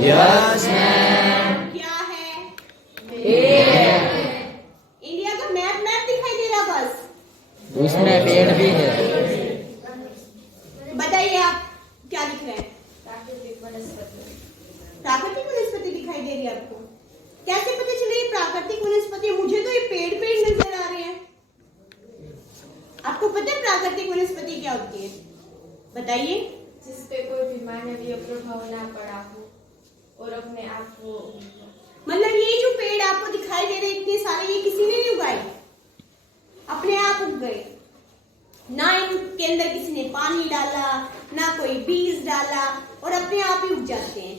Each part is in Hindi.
Yes ma'am. क्या है? पेड़। इंडिया का मैप दिखाई दे रहा बस, उसमें पेड़ भी है। बताइए आप क्या दिख रहा है? प्राकृतिक वनस्पति। प्राकृतिक वनस्पति दिखाई दे रही है आपको? कैसे पता चले ये प्राकृतिक वनस्पति? मुझे तो ये पेड़ नजर आ रहे हैं। आपको पता है प्राकृतिक वनस्पति क्या होती है? बताइए। जिसपे कोई भी मानवीय प्रभाव ना पड़ा हो और अपने आप वो, मतलब ये जो पेड़ आपको दिखाई दे रहे इतने सारे, ये किसी ने नहीं उगाए, अपने आप उग गए। ना इनके अंदर किसी ने पानी डाला, ना कोई बीज डाला, और अपने आप ही उग जाते हैं।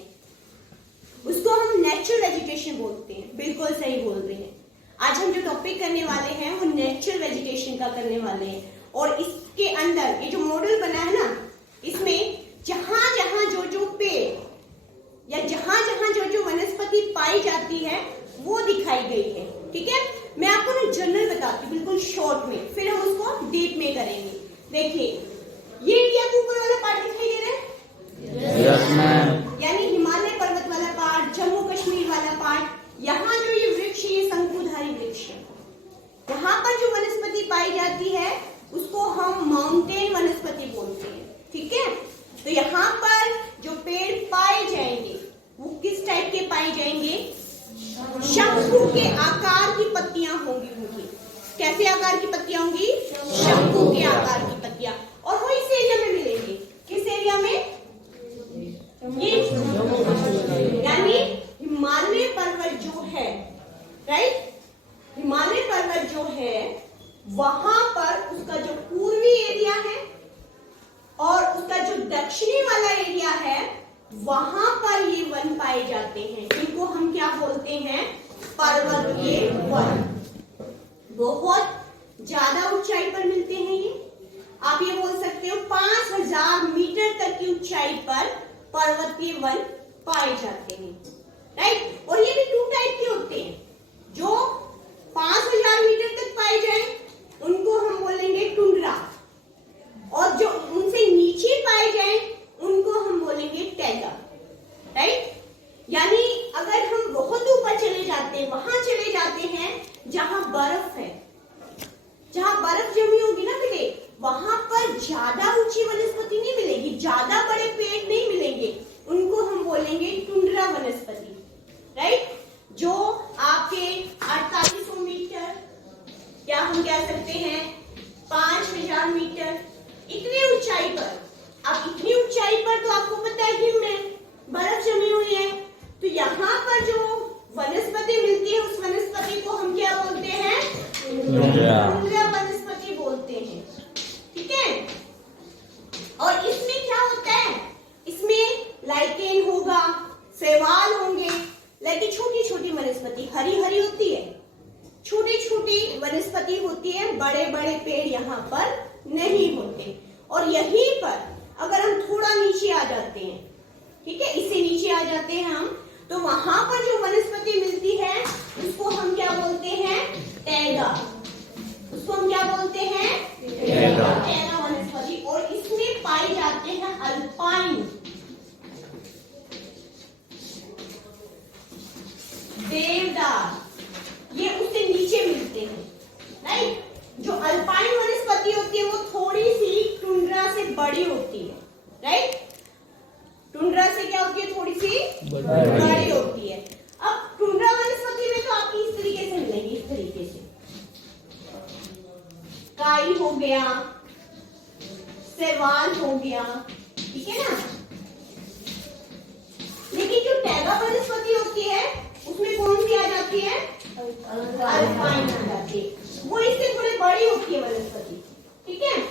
उसको हम नेचुरल वेजिटेशन बोलते हैं। बिल्कुल सही बोल रहे हैं। आज हम जो टॉपिक करने वाले हैं वो नेचुरल वेजिटेशन का करने वाले हैं। और इसके अंदर ये जो मॉडल बना है ना, इसमें जहां जहां जो पेड़ या जहां जहां जो वनस्पति पाई जाती है वो दिखाई गई है। ठीक है, मैं आपको ना जनरल बताती हूँ बिल्कुल शॉर्ट में, फिर हम उसको डीप में करेंगे। देखिए, ये इंडिया के ऊपर वाला पार्ट दिखाई दे रहा है, यस मैम। यानी हिमालय पर्वत वाला पार्ट, जम्मू कश्मीर वाला पार्ट। यहाँ जो ये वृक्ष, ये शंकुधारी वृक्ष है। यहाँ पर जो वनस्पति पाई जाती है उसको हम माउंटेन वनस्पति बोलते हैं। ठीक है, तो यहाँ पर जो पेड़ पाए जाएंगे वो किस टाइप के पाए जाएंगे? शंकु के आकार की पत्तियां होंगी उनकी। कैसे आकार की पत्तियां होंगी? शंकु के आकार की पत्तियां। और वो इस एरिया में मिलेंगे। किस एरिया में? ये यानी हिमालय पर्वत जो है, राइट, हिमालय पर्वत जो है वहां पर उसका जो पूर्वी एरिया है और उसका जो दक्षिणी वाला एरिया है वहां पर ये वन पाए जाते हैं। इनको हम क्या बोलते हैं? पर्वतीय वन। बहुत ज्यादा ऊंचाई पर मिलते हैं ये। आप ये बोल सकते हो 5000 मीटर तक की ऊंचाई पर पर्वतीय वन पाए जाते हैं, राइट। और ये भी टू टाइप के होते हैं। जो 5000 मीटर तक पाए जाए उनको हम बोलेंगे टुंड्रा, और जो उनसे नीचे पाए जाए उनको हम बोलेंगे टैगा, राइट। यानी अगर हम बहुत ऊपर चले जाते हैं, वहां चले जाते हैं जहां बर्फ है, जहां बर्फ जमी होगी ना बेटे, वहां पर ज्यादा ऊंची वनस्पति नहीं मिलेगी, ज्यादा बड़े पेड़ नहीं मिलेंगे, उनको हम बोलेंगे टुंड्रा वनस्पति, राइट। जो आपके 4800 मीटर या हम कह सकते हैं 5000 मीटर इतनी ऊंचाई पर। अब इतनी ऊंचाई पर तो आपको पता है हिम में बर्फ जमी हुई है, तो यहाँ पर जो वनस्पति मिलती है उस वनस्पति को हम क्या बोलते हैं? टुंड्रा वनस्पति बोलते हैं। ठीक है, और इसमें क्या होता है? इसमें लाइकेन होगा, शैवाल होंगे, लेकिन छोटी छोटी वनस्पति, हरी हरी होती है, छोटी छोटी वनस्पति होती है, बड़े बड़े पेड़ यहाँ पर नहीं होते। और यहीं पर अगर हम थोड़ा नीचे आ जाते हैं, ठीक है, इससे नीचे आ जाते हैं हम, तो वहां पर जो वनस्पति मिलती है उसको हम क्या बोलते हैं? टैगा। उसको हम क्या बोलते हैं? टैगा वनस्पति। और इसमें पाए जाते हैं अल्पाइन, देवदार, ये उससे नीचे मिलते हैं, राइट। जो अल्पाइन वनस्पति होती है वो थोड़ी सी टुंड्रा से बड़ी होती है, राइट। टुंड्रा से क्या होती है? थोड़ी सी बड़ी होती है। अब टुंड्रा वनस्पति में तो आपकी इस तरीके से मिलेगी, इस तरीके से काई हो गया, शैवाल हो गया, ठीक है ना। लेकिन जो टैगा वनस्पति होती है उसमें कौन सी आ जाती है? अल्पाइन आ जाती है, वो इससे थोड़ी बड़ी होती है वनस्पति, ठीक है।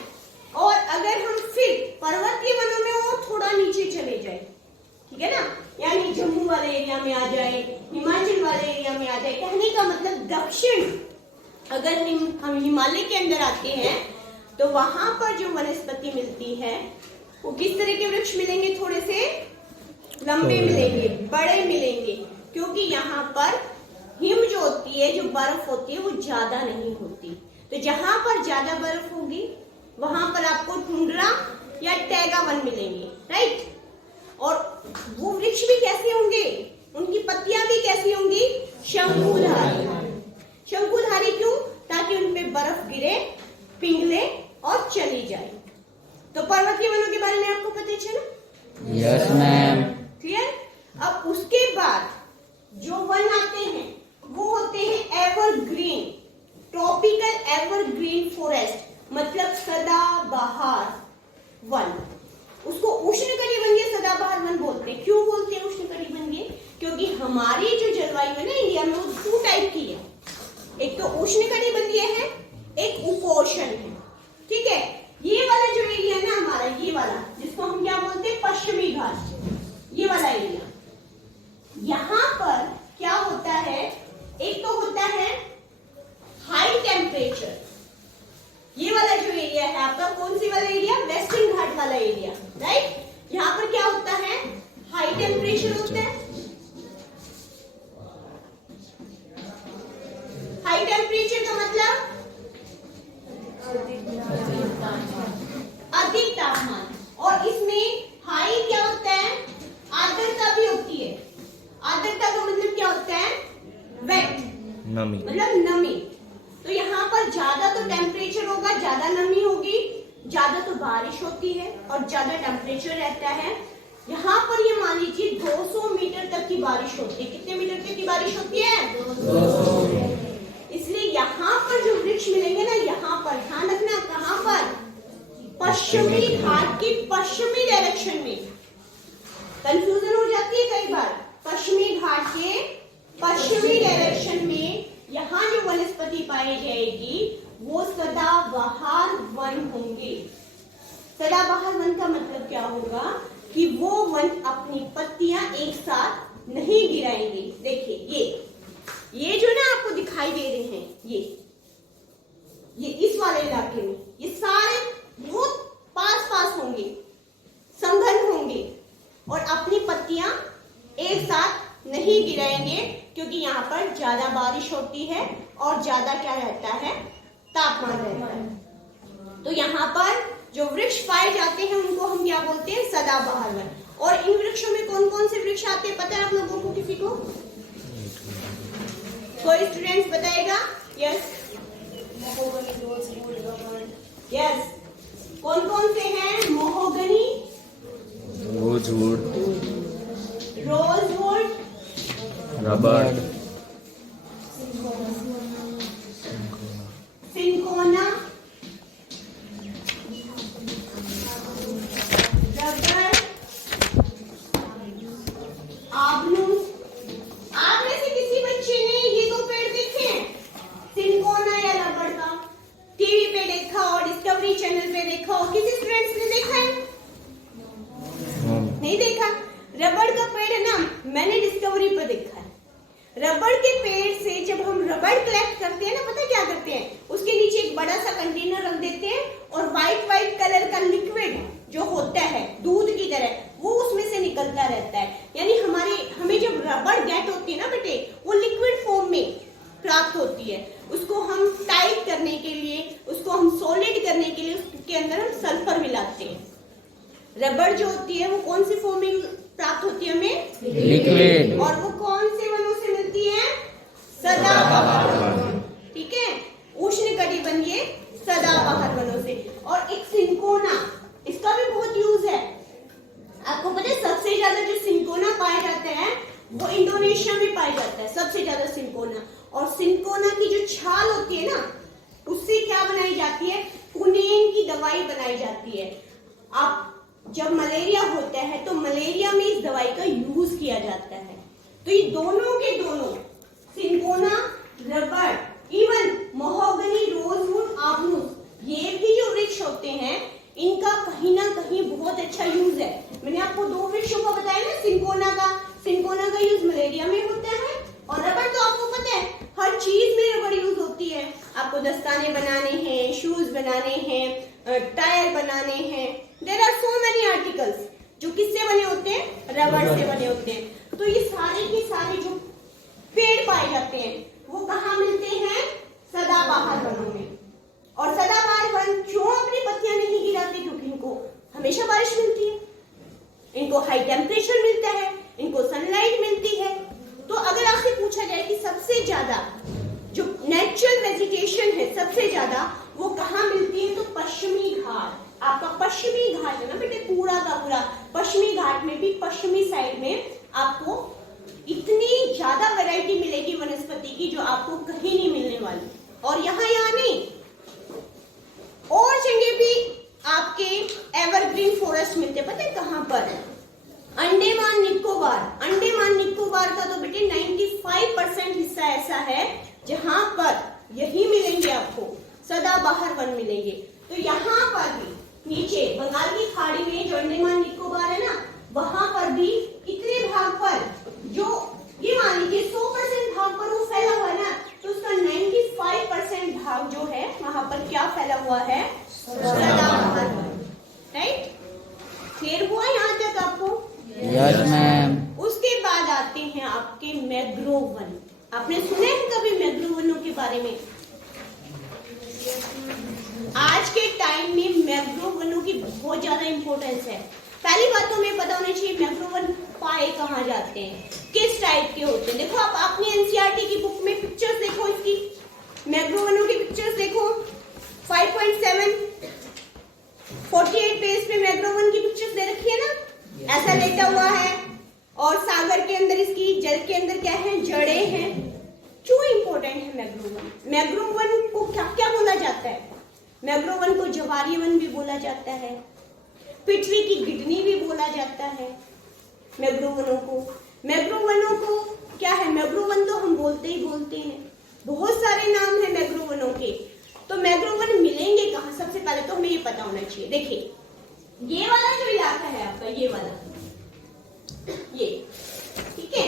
और अगर हम फिर पर्वतीय वनों में और थोड़ा नीचे चले जाए, ठीक है ना, यानी जम्मू वाले एरिया में आ जाए, हिमाचल वाले एरिया में आ जाए, कहने का मतलब दक्षिण, अगर हम हिमालय के अंदर आते हैं तो वहां पर जो वनस्पति मिलती है वो किस तरह के वृक्ष मिलेंगे? थोड़े से लंबे मिलेंगे, बड़े मिलेंगे, क्योंकि यहाँ पर हिम जो होती है, जो बर्फ होती है वो ज्यादा नहीं होती। तो जहां पर ज्यादा बर्फ होगी वहां पर आपको टुंड्रा या टैगा वन मिलेंगे, राइट। और वो वृक्ष भी कैसे होंगे, उनकी पत्तियां भी कैसी होंगी, शंकुधारी। शंकुधारी क्यों, ताकि उन पे बर्फ गिरे, पिघले और चली जाए। तो पर्वतीय वनों के बारे में आपको पता चला? Yes ma'am. क्लियर? अब उसके बाद जो वन आते हैं वो होते हैं एवरग्रीन, ट्रॉपिकल एवरग्रीन फॉरेस्ट, मतलब सदाबहार वन। उसको उष्णकटिबंधीय सदाबहार वन बोलते हैं। क्यों बोलते हैं उष्णकटिबंधीय? क्योंकि हमारी जो जलवायु है ना इंडिया में, वो 2 टाइप की है। एक तो उष्णकटिबंधीय है, एक उपोष्ण है। ठीक है, ये वाला जो एरिया है ना हमारा, ये वाला जिसको हम क्या बोलते हैं, पश्चिमी घाट, ये वाला एरिया, यहाँ पर क्या होता है, एक तो होता है हाई टेम्परेचर। ये वाला जो एरिया है आपका, कौन सी वाला एरिया, वेस्टर्न घाट वाला एरिया, राइट। यहाँ पर क्या होता है, हाई टेम्परेचर होता है। हाई टेम्परेचर का मतलब अधिक तापमान, और इसमें हाई क्या होता है, आर्द्रता भी होती है। आर्द्रता का मतलब क्या होता है, वेट, नमी, मतलब नमी। तो यहाँ पर ज्यादा तो टेम्परेचर होगा, ज्यादा नमी होगी, ज्यादा तो बारिश होती है और ज्यादा टेम्परेचर रहता है। यहाँ पर ये मान लीजिए 200 मीटर तक की बारिश होती है। कितने मीटर तक की बारिश होती है, 200। इसलिए यहाँ पर जो वृक्ष मिलेंगे ना, यहाँ पर ध्यान रखना, कहाँ पर, पश्चिमी घाट की पश्चिमी डायरेक्शन में। कंफ्यूजन हो जाती है कई बार। पश्चिमी घाट के पश्चिमी डायरेक्शन में यहाँ जो वनस्पति पाई जाएगी वो सदाबहार वन होंगे। सदाबहार वन का मतलब क्या होगा कि वो वन अपनी पत्तियां एक साथ नहीं गिराएंगे। देखिए ये जो ना आपको दिखाई दे रहे हैं, ये इस वाले इलाके में ये सारे बहुत पास पास होंगे, संघन होंगे और अपनी पत्तियां एक साथ नहीं गिराएंगे, क्योंकि यहाँ पर ज्यादा बारिश होती है और ज्यादा क्या रहता है, तापमान रहता है। तो यहाँ पर जो वृक्ष पाए जाते हैं उनको हम क्या बोलते हैं, सदाबहार वन। और इन वृक्षों में कौन कौन से वृक्ष आते हैं पता है आप लोगों को, किसी को? कोई स्टूडेंट्स बताएगा? यस यस, कौन कौन से हैं? Mahogany, rosewood, rosewood, rubber, cinchona, rubber, आबनूस। आप में से किसी बच्चे ने ये 2 पेड़ देखे हैं, सिंकोना या रबर का? टीवी पे देखा और डिस्कवरी चैनल पे देखा हो, किसी स्टूडेंट्स ने देखा है? नहीं देखा। रबड़ का पेड़ है ना, मैंने डिस्कवरी पर देखा है। रबड़ के पेड़ से जब हम रबड़ कलेक्ट करते हैं ना, पता क्या करते हैं, उसके नीचे एक बड़ा सा कंटेनर रख देते हैं और व्हाइट कलर का लिक्विड जो होता है दूध की तरह, वो उसमें से निकलता रहता है। यानी हमें जब रबड़ गेट होती है ना बेटे, वो लिक्विड फॉर्म में प्राप्त होती है। उसको हम टाइट करने के लिए, उसको हम सॉलिड करने के लिए उसके अंदर हम सल्फर मिलाते हैं। रबड़ जो होती है वो कौन सी फॉर्म में प्राप्त होती है हमें, लिक्विड। और वो कौन से वनों से मिलती है, सदाबहार। ठीक है, उष्णकटिबंधीय सदाबहार वनों से। और एक सिंकोना, इसका भी बहुत यूज है। आपको पता है सबसे ज्यादा जो सिंकोना पाया जाता है वो इंडोनेशिया में पाया जाता है, सबसे ज्यादा सिंकोना। और सिंकोना की जो छाल होती है ना, उससे क्या बनाई जाती है, कुनेन की दवाई बनाई जाती है। आप जब मलेरिया होता है तो मलेरिया में इस दवाई का यूज किया जाता है। तो ये दोनों के दोनों, सिंकोना, रबड़, इवन महोगनी, रोजवुड, आबनूस, ये भी जो वृक्ष होते हैं इनका कहीं ना कहीं बहुत अच्छा यूज है। मैंने आपको 2 वृक्षों का बताया ना, सिंकोना का यूज मलेरिया में होता है, और रबड़ तो आपको पता है हर चीज में रबड़ यूज होती है। आपको दस्ताने बनाने हैं, शूज बनाने हैं, टायर बनाने हैं, there are so many articles जो किससे बने होते हैं, रबड़ से बने होते हैं। तो ये सारे के सारे जो पेड़ पाए जाते हैं वो कहाँ मिलते हैं, सदाबहार वनों में। और सदाबहार वन क्यों अपनी पत्तियां नहीं गिराते, क्योंकि इनको हमेशा बारिश मिलती है, इनको हाई टेम्परेचर आपका पश्चिमी घाट है ना बेटे, पूरा का पूरा पश्चिमी घाट में भी पश्चिमी साइड में आपको इतनी ज्यादा वैरायटी मिलेगी वनस्पति की जो आपको कहीं नहीं मिलने वाली। और यहाँ नहीं, और जगह भी आपके एवरग्रीन फॉरेस्ट मिलते, पता है कहां पर? अंडमान निकोबार। अंडमान निकोबार का तो बेटे 95% हिस्सा ऐसा है जहां पर यही मिलेंगे आपको, सदाबहार वन मिलेंगे। तो यहाँ पर भी नीचे बंगाल की खाड़ी में जो अंडमान निकोबार है ना, वहां पर भी इतने भाग पर जो ये मान लीजिए 100% भाग पर वो फैला हुआ है ना, तो उसका 95% भाग जो है वहां पर क्या फैला हुआ है? सदाबहार वन। राइट, क्लियर हुआ यहाँ तक आपको? Yes ma'am. उसके बाद आते हैं आपके मैंग्रोव वन। आपने सुने हैं कभी मैंग्रोव वनों के बारे में? आज के टाइम में मैंग्रोव वनों की बहुत ज्यादा इंपॉर्टेंस है। पहली बात तो हमें पता होना चाहिए मैंग्रोव वन पाए कहाँ जाते हैं, किस टाइप के होते हैं। देखो आप अपनी एनसीईआरटी की बुक में पिक्चर्स देखो, इसकी मैंग्रोव वनों की पिक्चर्स देखो। 5.7 48 पेज पे मैंग्रोव वन की पिक्चर्स दे रखी है ना, ऐसा लेटा हुआ है और सागर के अंदर इसकी जल के अंदर क्या है? जड़ें हैं। क्यों इंपॉर्टेंट है मैंग्रोव वन? मैंग्रोव वन को क्या क्या बोला जाता है? मैंग्रोव वन को जवारी वन भी बोला जाता है, पृथ्वी की गिडनी भी बोला जाता है मैंग्रोव वनों को। मैंग्रोव वनों को क्या है? मैंग्रोव वन तो हम बोलते ही बोलते हैं, बहुत सारे नाम है मैंग्रोव वनों के। तो मैंग्रोव वन मिलेंगे कहाँ? सबसे पहले तो हमें ये पता होना चाहिए। देखिए ये वाला जो इलाका है आपका, ये वाला, ये ठीक है,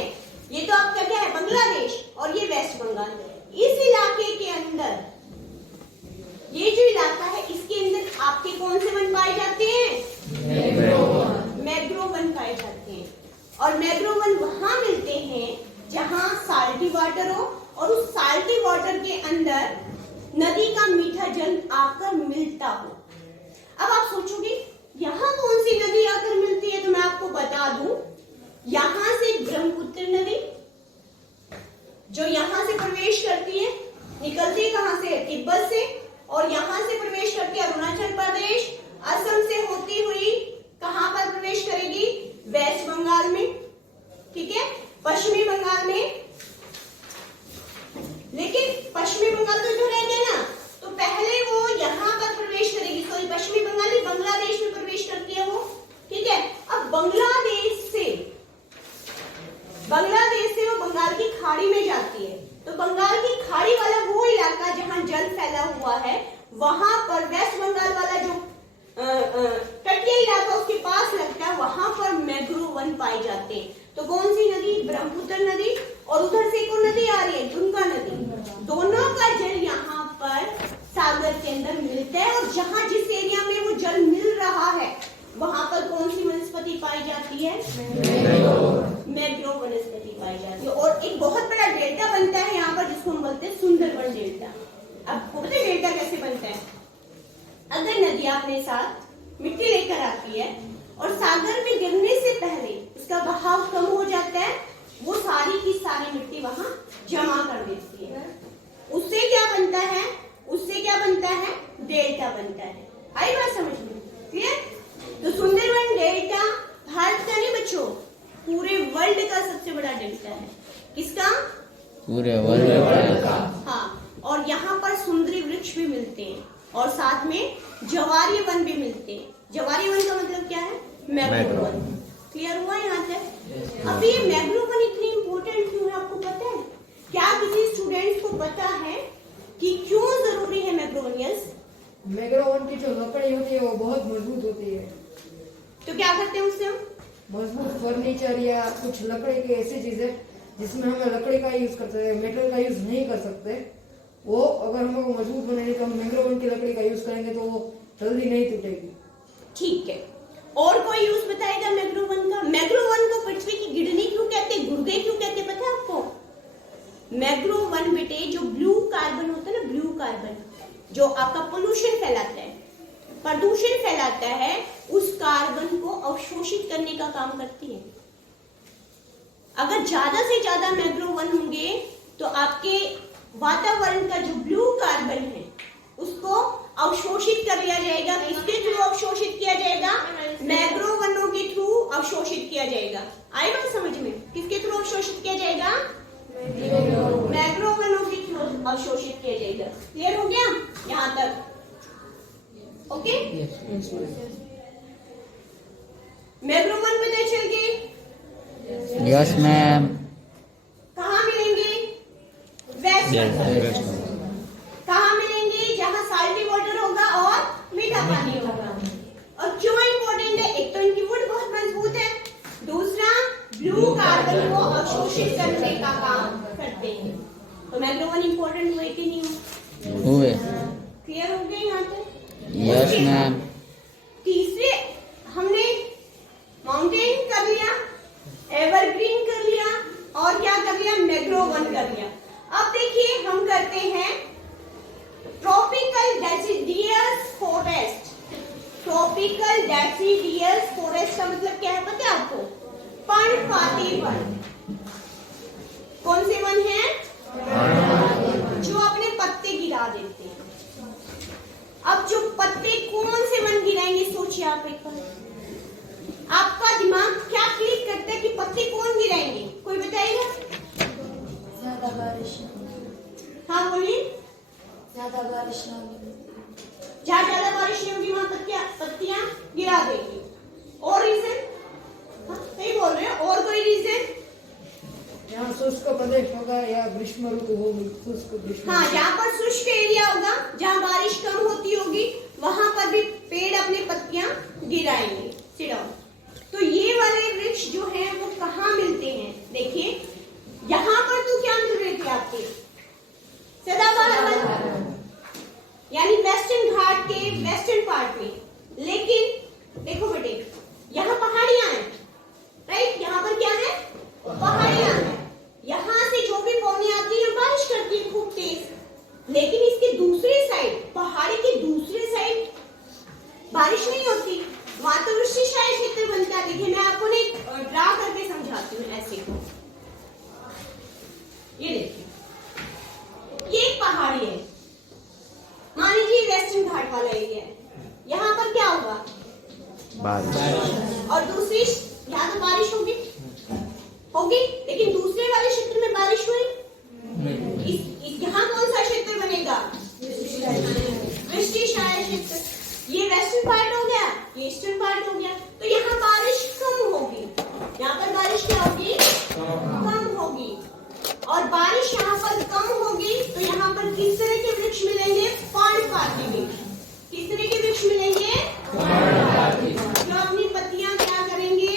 ये तो आपका क्या है? बांग्लादेश, और ये वेस्ट बंगाल। इस इलाके के अंदर ये जो इलाका है, इसके अंदर आपके कौन से वन पाए जाते हैं? मैंग्रोव वन पाए जाते हैं। और मैंग्रोव वन वहां मिलते हैं जहां साल्टी वाटर हो, और उस साल्टी वाटर के अंदर नदी का मीठा जल आकर मिलता हो। अब आप सोचोगे यहाँ कौन सी नदी आकर मिलती है, तो मैं आपको बता दूं, यहां से ब्रह्मपुत्र नदी जो यहां से प्रवेश करती है, निकलती है कहां से? तिब्बत से, और यहां से प्रवेश करती है अरुणाचल प्रदेश, असम से होती हुई कहां पर प्रवेश करेगी? वेस्ट बंगाल में, ठीक है, पश्चिमी बंगाल में। लेकिन पश्चिमी बंगाल तो जो रह गया ना, तो पहले वो यहाँ पर प्रवेश करेगी, सॉरी पश्चिमी बंगाल में बांग्लादेश में प्रवेश करती है वो, ठीक है। अब बांग्लादेश से वो बंगाल की खाड़ी में जाती है, तो बंगाल की खाड़ी वाला वो इलाका जहां जल फैला हुआ है, वहां पर वेस्ट बंगाल वाला जो तटीय इलाका उसके पास लगता है, वहां पर मैंग्रोव वन पाए जाते हैं। तो कौन सी नदी? ब्रह्मपुत्र नदी, और उधर से एक और नदी आ रही है, गंगा नदी। दोनों का जल यहाँ पर सागर के अंदर मिलता है, और जहां जिस एरिया में वो जल मिल रहा है वहां पर कौन सी वनस्पति पाई जाती है? मैंग्रोव वनस्पति पाई जाती है। और एक बहुत बड़ा डेल्टा बनता है यहाँ पर, जिसको हम बोलते हैं सुंदरवन डेल्टा। अब पता है डेल्टा कैसे बनता है? अगर नदी अपने साथ मिट्टी लेकर आती है और सागर में गिरने से पहले उसका बहाव कम हो जाता है, वो सारी की सारी मिट्टी वहां जमा कर देती है। उससे क्या बनता है? डेल्टा बनता है। आई बात समझ में? क्लियर? तो सुंदरवन डेल्टा भारत का नहीं बच्चों, पूरे वर्ल्ड का सबसे बड़ा डेल्टा है। किसका? पूरे वर्ल्ड का। हाँ, और यहाँ पर सुंदरी वृक्ष भी मिलते हैं, और साथ में जवारी वन भी मिलते हैं। जवारी वन का मतलब क्या है? Mangrove one. क्लियर हुआ यहाँ तक? अब ये मैंग्रोव वन इतनी इंपॉर्टेंट क्यों है, आपको पता है? क्या किसी स्टूडेंट्स को पता है कि क्यों जरूरी है mangrove one? Yes, mangrove one की जो लकड़ी होती है वो बहुत मजबूत होती है, तो क्या करते हैं उससे हम? मजबूत फर्नीचर या कुछ लकड़ी की ऐसी चीजें जिसमें हम लकड़ी का यूज करते हैं, मेटल का यूज नहीं कर सकते, वो अगर हमको मजबूत बनाने तो हम मैंग्रोव वन की लकड़ी का यूज करेंगे तो वो जल्दी नहीं टूटेगी। ठीक है, और कोई यूज बताएगा मैंग्रोव वन का? मैंग्रोव वन को पृथ्वी की गिडनी क्यों कहते हैं, गुर्दे क्यों कहते हैं, पता है आपको? मैंग्रोव वन बेटे जो ब्लू कार्बन होता है ना, ब्लू कार्बन जो आपका पोल्यूशन फैलाता है, प्रदूषण फैलाता है, उस कार्बन को अवशोषित करने का काम करती है। अगर ज्यादा से ज्यादा मैंग्रोव वन होंगे तो आपके वातावरण का जो ब्लू कार्बन है उसको अवशोषित कर लिया जाएगा। किसके थ्रू अवशोषित किया जाएगा? मैग्रो वनों के थ्रू अवशोषित किया जाएगा। आएगा समझ में? किसके थ्रू अवशोषित किया जाएगा? मैग्रो वनों के थ्रू अवशोषित किया जाएगा। क्लियर हो गया यहाँ तक? ओके, मैग्रो वन पता चल गए? Yes ma'am. कहाँ मिलेंगे? वेस्ट। कहाँ मिलेंगे? जहाँ साल्टी वाटर होगा और मीठा पानी होगा। और क्यों इम्पोर्टेंट है? एक तो इनकी वुड बहुत मजबूत है, दूसरा ब्लू कार्बन को अवशोषित करने का काम करते हैं। तो मैग्रो वन इम्पोर्टेंट हुए कि नहीं हुए? क्लियर हो गए यहाँ तक? Yes ma'am. तीसरे हमने माउंटेन कर लिया, एवरग्रीन कर लिया और क्या कर लिया? मैग्रो वन कर लिया। अब देखिए हम करते हैं tropical deciduous forest. Tropical deciduous forest का मतलब क्या है पता है आपको? पर्णपाती वन। कौन से वन है? जो अपने पत्ते गिरा देते हैं। अब जो पत्ते कौन से वन गिराएंगे सोचिए आप एक बार। आपका दिमाग क्या क्लिक करता है कि पत्ते कौन गिराएंगे? कोई बताएगा? ज्यादा बारिश, हाँ बोलिए। ज्यादा बारिश ना होगी। जहाँ ज्यादा बारिश नहीं होगी वहां पत्तियां गिरा देगी। और रीजन? नहीं बोल रहे हो? और कोई रीजन? यहाँ शुष्क प्रदेश होगा या ग्रीष्म ऋतु होगी, शुष्क ग्रीष्म। हाँ, जहाँ पर शुष्क एरिया होगा, जहाँ बारिश कम होती होगी, वहां पर भी पेड़ अपने पत्तियां गिराएंगे। चिड़ाओ। तो ये वाले वृक्ष जो है वो कहाँ मिलते हैं? देखिए यहाँ पर तो क्या मिल रहे थे आपके? सदाबहार वन, यानी वेस्टर्न घाट के वेस्टर्न पार्ट में। लेकिन देखो बेटे, यहाँ पहाड़ियां हैं, राइट? यहाँ पर क्या है? पहाड़ियां हैं। यहाँ से जो भी पौनी आती है बारिश करती है खूब तेज। लेकिन इसके दूसरे साइड, पहाड़ी के दूसरे साइड बारिश नहीं होती, वहां तो वृष्टिशाय क्षेत्र बनता है। देखिए मैं आपको एक ड्रा करके समझाती हूँ। ऐसे ये देखिए, ये एक पहाड़ी है, मान लीजिए वेस्टर्न घाट वाला एरिया है। यहाँ पर क्या होगा? बारिश। और दूसरी यहाँ तो बारिश होगी, लेकिन दूसरे वाले क्षेत्र में बारिश हुई? यहाँ कौन सा क्षेत्र बनेगा? वृष्टिशाय क्षेत्र। ये वेस्टर्न पार्ट हो गया, ये ईस्टर्न पार्ट हो गया। तो यहाँ बारिश कम होगी, यहाँ पर बारिश क्या होगी? कम होगी। और बारिश यहाँ पर कम होगी तो यहाँ पर किस तरह के वृक्ष मिलेंगे? पर्णपाती वृक्ष। किस तरह के वृक्ष मिलेंगे? जो अपनी पत्तियां क्या करेंगे?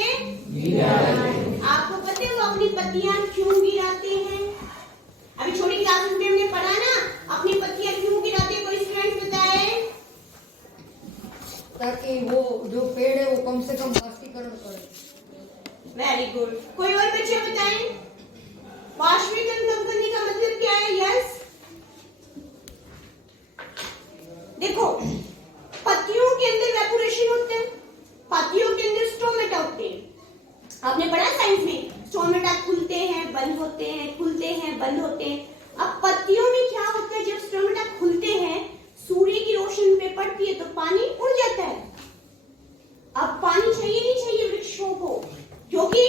आपको पता है वो अपनी पत्तियां क्यों गिराते हैं? अभी छोटी क्लास में हमने पढ़ा ना, अपनी पत्तियां क्यों गिराते हैं? कोई स्टूडेंट बताए? ताकि वो जो पेड़ है वो कम से कम बाष्पीकरण करे। Very good. कोई और बच्चे बताएं? बाष्पीकरण कम करने का मतलब क्या है? यस, देखो पत्तियों के अंदर वेपोरेशन होता है, पत्तियों के अंदर स्टोमेटा होते हैं। आपने पढ़ा साइंस में, स्टोमेटा खुलते हैं बंद होते हैं, खुलते हैं बंद होते हैं। अब पत्तियों में क्या होता है? जब स्टोमेटा खुलते हैं, सूर्य की रोशनी पे पड़ती है तो पानी उड़ जाता है। अब पानी चाहिए नहीं चाहिए वृक्षों को, क्योंकि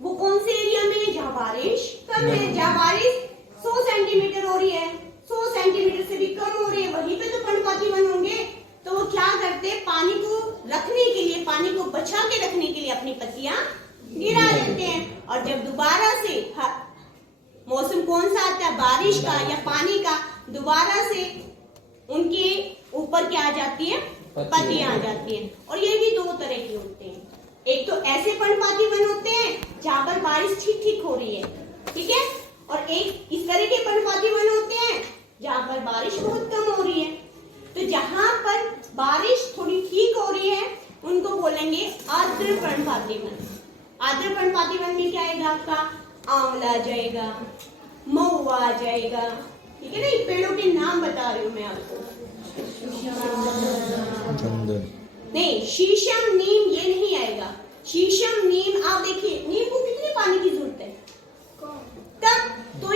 वो कौन से एरिया में है? जहाँ बारिश कम है, जहाँ बारिश 100 सेंटीमीटर हो रही है, 100 सेंटीमीटर से भी कम हो रही है, वहीं पे तो पर्णपाती वन होंगे। तो वो क्या करते हैं? पानी को रखने के लिए, पानी को बचा के रखने के लिए अपनी पत्तियां गिरा देते हैं। और जब दोबारा से मौसम कौन सा आता है? बारिश का या पानी का, दोबारा से उनके ऊपर क्या आ जाती है? पत्तियां आ जाती हैं। और ये भी दो तरह के होते हैं। एक तो ऐसे पर्णपाती वन होते हैं जहाँ पर बारिश ठीक ठीक हो रही है, ठीक है, और एक इस तरह के पर्णपाती वन होते हैं जहाँ पर बारिश बहुत कम हो रही है। तो जहाँ पर बारिश थोड़ी ठीक हो रही है उनको बोलेंगे आर्द्र पर्णपाती वन। आर्द्र पर्णपाती वन में क्या आएगा? आपका आंवला आ जाएगा, महुआ आ जाएगा, ठीक है ना। ये पेड़ों के नाम बता रही हूँ मैं आपको। चंदन नहीं, शीशम नीम ये नहीं आएगा। शीशम नीम, आप देखिए नीम को कितने पानी की जरूरत है? तब तो